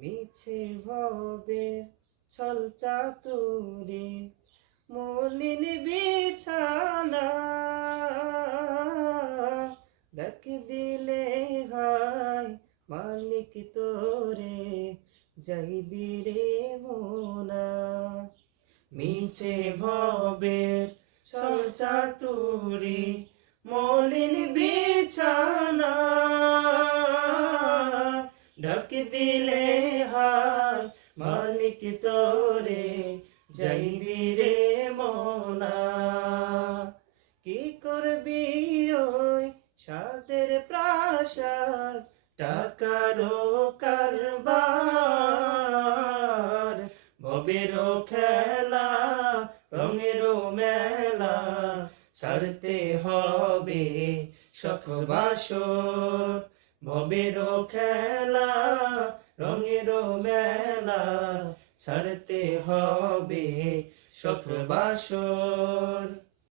মিছে ভবে ছল চাতুরে মলিন বিছানা ডাক দিলে হায় মালিক তোরে যাইবি রে মোনা। মিছে ভবে ছল চাতুরে মলিন বিছানা ডাক দিলে হায় মালিক তোরে যাইবি রে মোনা। কি করবি ওই সাদের প্রাসাদ টাকারও কারবার ভবেরও খেলা রঙেরও মেলা ছাড়তে হবে শখ বাসর। ভবেরও খেলা রঙেরও মেলা ছাড়তে হবে শখ বাসর।